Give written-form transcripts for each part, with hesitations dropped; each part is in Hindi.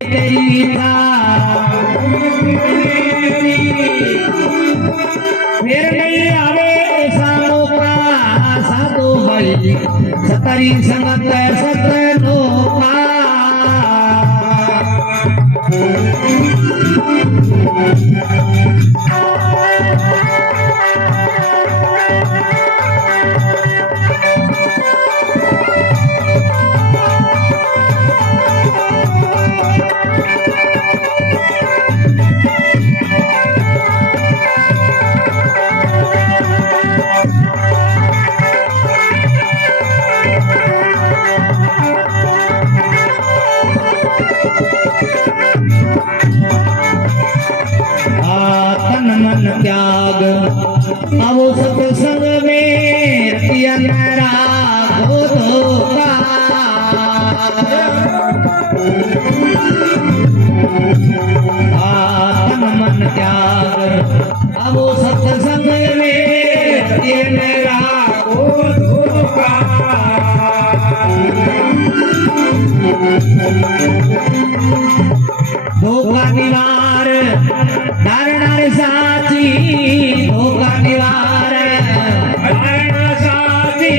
तेरी था फिर नहीं आवे ऐसा मौका साधो भाई सतरी संगत सतनो त्याग आवो सत्संग में रतिया राखो धोखा तन मन त्याग आवो सत्संग में रतिया राखो धोखा धोखा निवार धारणार साची धोखा निवार धारणा साची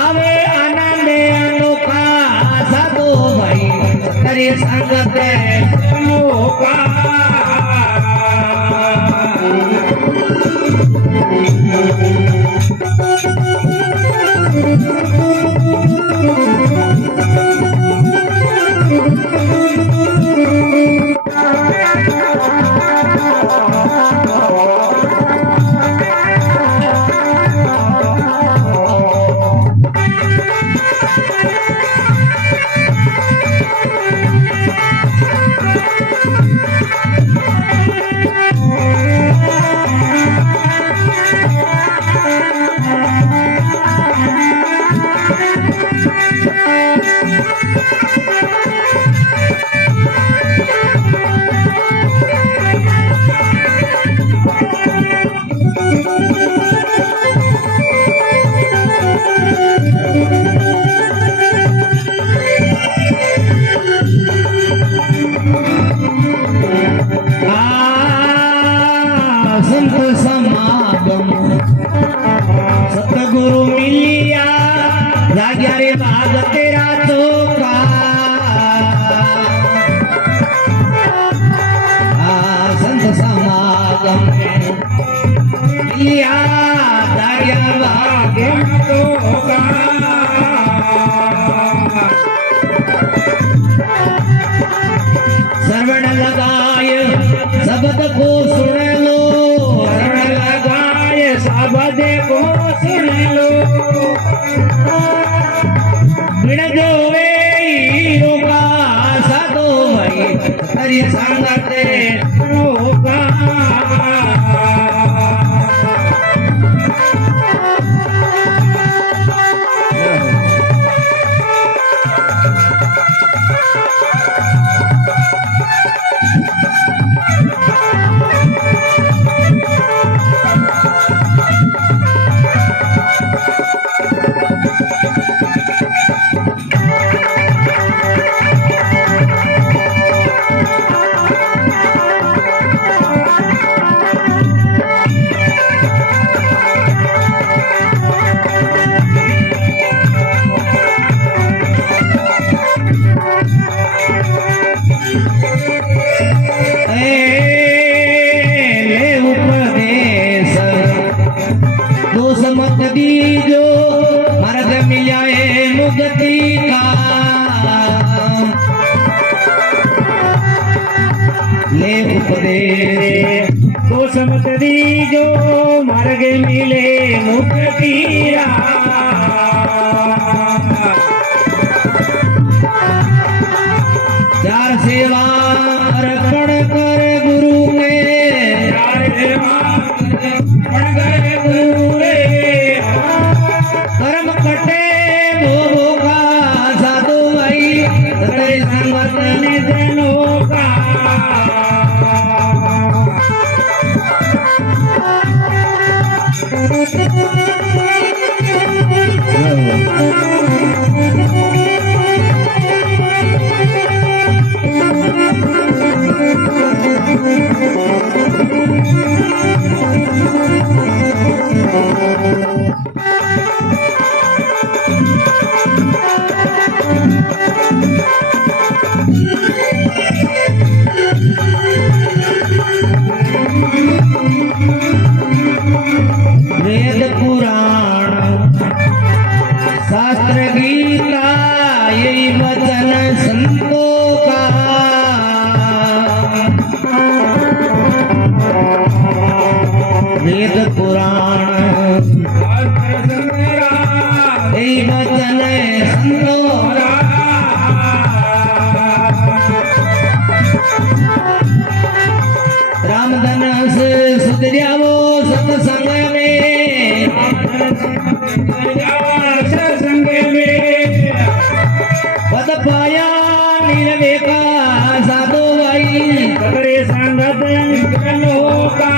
आवे आनंद अनोखा साधो भाई सतरी संगत अनोखा संत समागम सतगुरु मिलिया जाग्या रे भाग तेरा चोका संत समागम मिलिया जाग्या भाग चोका श्रवण लगाय शब्द को सुन लो शरण लगाए शब्द को सुन लो बिन जोवे रोका साधो भाई हरि संगत रोका दीजो मार्ग मिलाए मुक्ति का ले उपदेश तो समत दीजो मार्ग मिले मुक्ति चार सेवा अर्पण कर गुरु के चार सेवा अर्पण कर गुरु कर्म कटे भोगा साधु भाई सतरी संगत निधनो का नवे का साधो बाई सगळे सांगत निघालो का